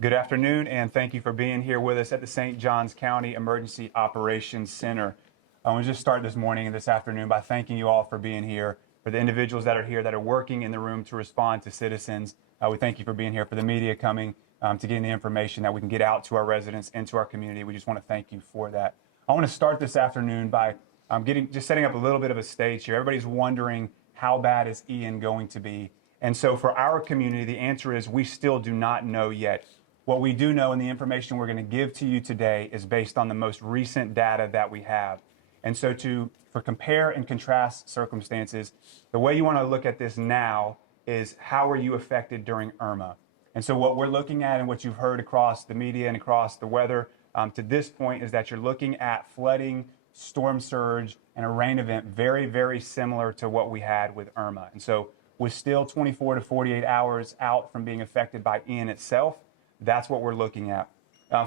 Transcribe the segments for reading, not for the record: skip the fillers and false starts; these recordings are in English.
Good afternoon, and thank you for being here with us at the St. Johns County Emergency Operations Center. I want to just start this morning and this afternoon by thanking you all for being here, for the individuals that are here that are working in the room to respond to citizens. We thank you for being here, for the media coming to gain the information that we can get out to our residents and to our community. We just want to thank you for that. I want to start this afternoon by setting up a little bit of a stage here. Everybody's wondering, how bad is Ian going to be? And so for our community, the answer is we still do not know yet. What we do know, and the information we're going to give to you today, is based on the most recent data that we have. And so for compare and contrast circumstances, the way you want to look at this now is, how are you affected during Irma? And so what we're looking at, and what you've heard across the media and across the weather to this point, is that you're looking at flooding, storm surge, and a rain event very, very similar to what we had with Irma. And so we're still 24 to 48 hours out from being affected by Ian itself. That's what we're looking at.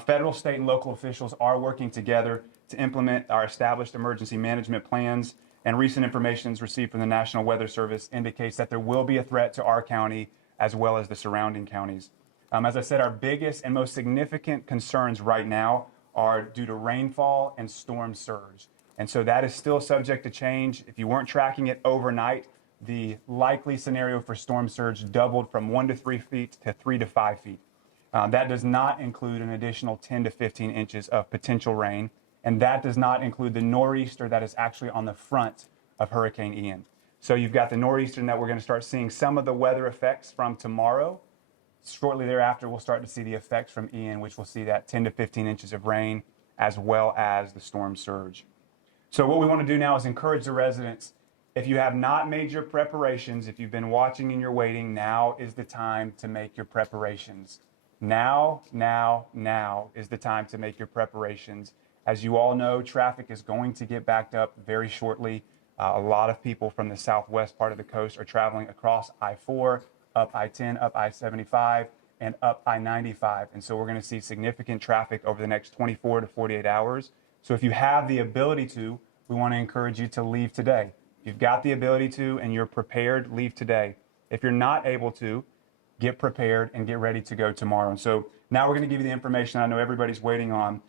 Federal, state, and local officials are working together to implement our established emergency management plans, and recent information received from the National Weather Service indicates that there will be a threat to our county as well as the surrounding counties. As I said, our biggest and most significant concerns right now are due to rainfall and storm surge. And so that is still subject to change. If you weren't tracking it overnight, the likely scenario for storm surge doubled from 1 to 3 feet to 3 to 5 feet. That does not include an additional 10 to 15 inches of potential rain, and that does not include the nor'easter that is actually on the front of Hurricane Ian. So you've got the nor'easter that we're going to start seeing some of the weather effects from tomorrow. Shortly thereafter, we'll start to see the effects from Ian, which will see that 10 to 15 inches of rain, as well as the storm surge. So what we want to do now is encourage the residents. If you have not made your preparations, if you've been watching and you're waiting, now is the time to make your preparations. Now is the time to make your preparations. As you all know, traffic is going to get backed up very shortly. A lot of people from the southwest part of the coast are traveling across I-4, up I-10, up I-75, and up I-95. And so we're going to see significant traffic over the next 24 to 48 hours. So if you have the ability to, we want to encourage you to leave today. If you've got the ability to and you're prepared, leave today. If you're not able to, get prepared and get ready to go tomorrow. And so now we're going to give you the information I know everybody's waiting on.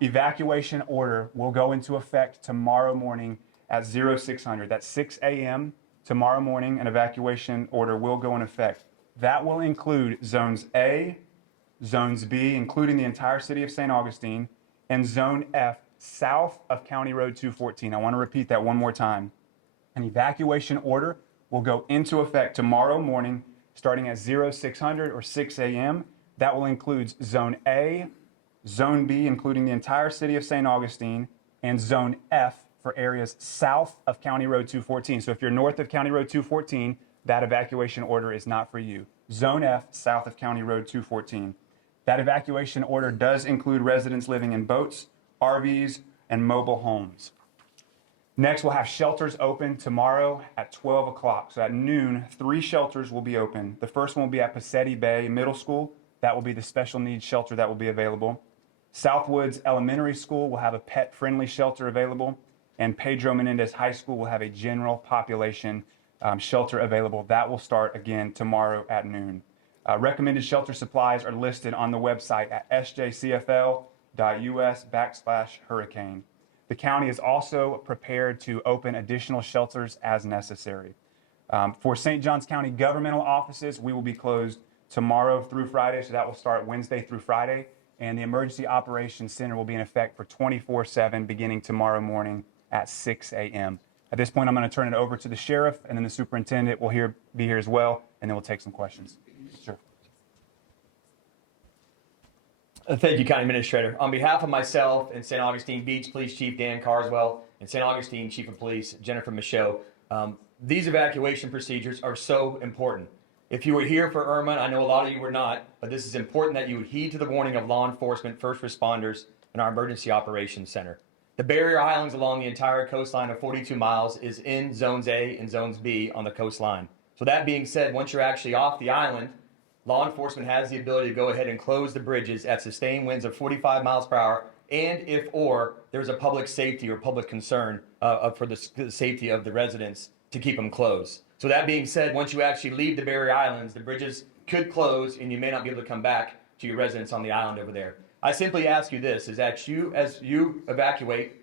Evacuation order will go into effect tomorrow morning at 0600. That's 6 a.m. tomorrow morning. An evacuation order will go in effect. That will include Zones A, Zones B, including the entire city of St. Augustine, and Zone F, south of County Road 214. I want to repeat that one more time. An evacuation order will go into effect tomorrow morning, starting at 0600 or 6 a.m. That will include Zone A, Zone B, including the entire city of St. Augustine, and Zone F for areas south of County Road 214. So if you're north of County Road 214, that evacuation order is not for you. Zone F, south of County Road 214. That evacuation order does include residents living in boats, RVs, and mobile homes. Next, we'll have shelters open tomorrow at 12 o'clock. So at noon, 3 shelters will be open. The first one will be at Pacetti Bay Middle School. That will be the special needs shelter that will be available. Southwoods Elementary School will have a pet-friendly shelter available. And Pedro Menendez High School will have a general population shelter available. That will start again tomorrow at noon. Recommended shelter supplies are listed on the website at sjcfl.us/hurricane. The county is also prepared to open additional shelters as necessary. For St. Johns County governmental offices, we will be closed tomorrow through Friday, so that will start Wednesday through Friday. And the Emergency Operations Center will be in effect for 24/7 beginning tomorrow morning at 6 a.m. At this point, I'm going to turn it over to the sheriff, and then the superintendent will be here as well, and then we'll take some questions. Sure. Thank you, County Administrator. On behalf of myself and St. Augustine Beach Police Chief Dan Carswell and St. Augustine Chief of Police Jennifer Michaud, these evacuation procedures are so important. If you were here for Irma, I know a lot of you were not, but this is important that you heed to the warning of law enforcement, first responders, and our Emergency Operations Center. The barrier islands along the entire coastline of 42 miles is in Zones A and Zones B on the coastline. So that being said, once you're actually off the island, law enforcement has the ability to go ahead and close the bridges at sustained winds of 45 miles per hour, and if there's a public safety or public concern for the safety of the residents to keep them closed. So that being said, once you actually leave the barrier islands, the bridges could close and you may not be able to come back. to your residents on the island over there. I simply ask you this, is that as you evacuate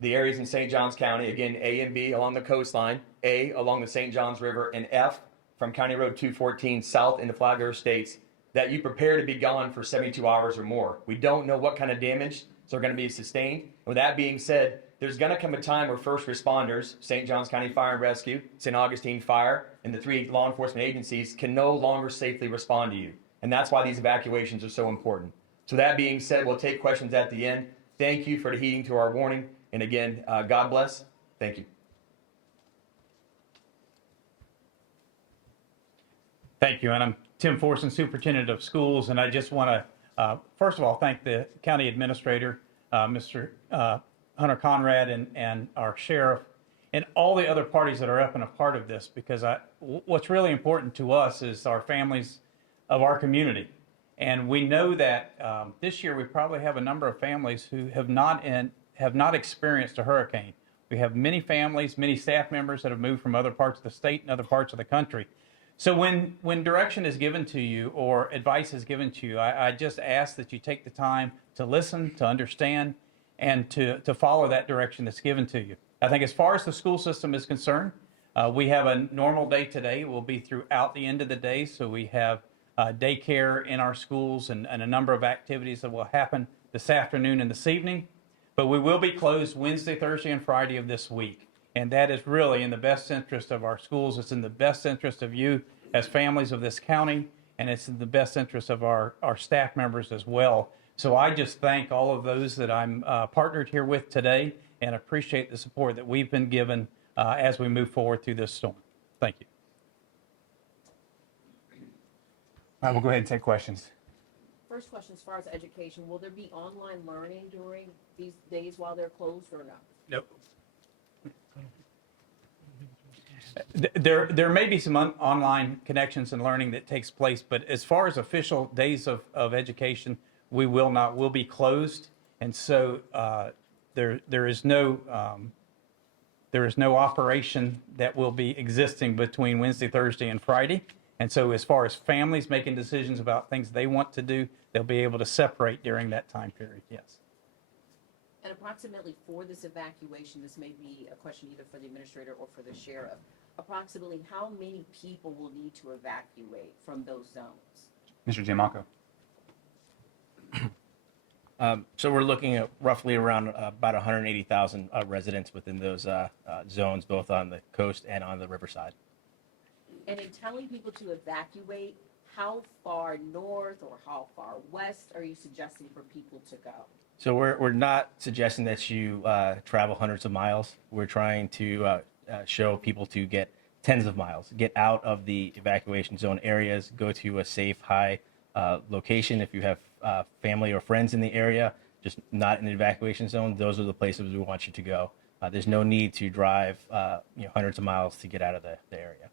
the areas in St. Johns County, again, A and B along the coastline, A along the St. Johns River, and F from County Road 214 south into Flagler Estates, that you prepare to be gone for 72 hours or more. We don't know what kind of damage is going to be sustained. And with that being said, there's going to come a time where first responders, St. Johns County Fire and Rescue, St. Augustine Fire, and the 3 law enforcement agencies can no longer safely respond to you. And that's why these evacuations are so important. So that being said, we'll take questions at the end. Thank you for heeding to our warning. And again, God bless. Thank you. Thank you. And I'm Tim Forson, Superintendent of Schools. And I just want to, first of all, thank the County Administrator, Mr. Hunter Conrad, and our Sheriff, and all the other parties that are up and a part of this, because what's really important to us is our families of our community. And we know that this year we probably have a number of families who have not experienced a hurricane. We have many families, many staff members that have moved from other parts of the state and other parts of the country. So when direction is given to you or advice is given to you, I just ask that you take the time to listen, to understand, and to follow that direction that's given to you. I think as far as the school system is concerned, we have a normal day today. We'll be throughout the end of the day, so we have daycare in our schools and a number of activities that will happen this afternoon and this evening. But we will be closed Wednesday, Thursday, and Friday of this week. And that is really in the best interest of our schools. It's in the best interest of you as families of this county, and it's in the best interest of our staff members as well. So I just thank all of those that I'm partnered here with today and appreciate the support that we've been given as we move forward through this storm. Thank you. All right, we'll go ahead and take questions. First question, as far as education, will there be online learning during these days while they're closed or no? Nope. There may be some online connections and learning that takes place, but as far as official days of education, we'll be closed, and so there is no operation that will be existing between Wednesday, Thursday, and Friday. And so as far as families making decisions about things they want to do, they'll be able to separate during that time period, yes. And approximately for this evacuation, this may be a question either for the administrator or for the sheriff, approximately how many people will need to evacuate from those zones? Mr. Giamacco. So we're looking at roughly around about 180,000 residents within those zones, both on the coast and on the riverside. And in telling people to evacuate, how far north or how far west are you suggesting for people to go? So we're not suggesting that you travel hundreds of miles. We're trying to show people to get tens of miles, get out of the evacuation zone areas, go to a safe, high location. If you have family or friends in the area, just not in the evacuation zone, those are the places we want you to go. There's no need to drive hundreds of miles to get out of the area.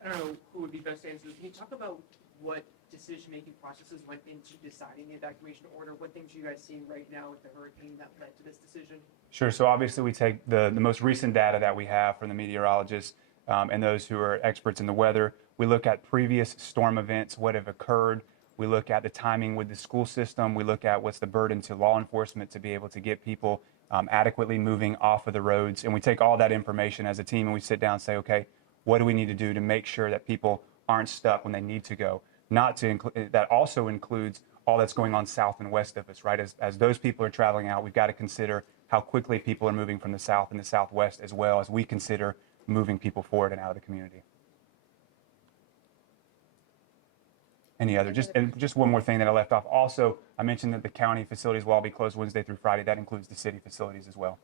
I don't know who would be best to answer this. Can you talk about what decision-making processes went into deciding the evacuation order? What things are you guys seeing right now with the hurricane that led to this decision? Sure. So obviously we take the most recent data that we have from the meteorologists and those who are experts in the weather. We look at previous storm events, what have occurred. We look at the timing with the school system. We look at what's the burden to law enforcement to be able to get people adequately moving off of the roads. And we take all that information as a team and we sit down and say, okay, what do we need to do to make sure that people aren't stuck when they need to go? That also includes all that's going on south and west of us, right? As those people are traveling out, we've got to consider how quickly people are moving from the south and the southwest, as well as we consider moving people forward and out of the community. Any other? Just one more thing that I left off. Also, I mentioned that the county facilities will all be closed Wednesday through Friday. That includes the city facilities as well.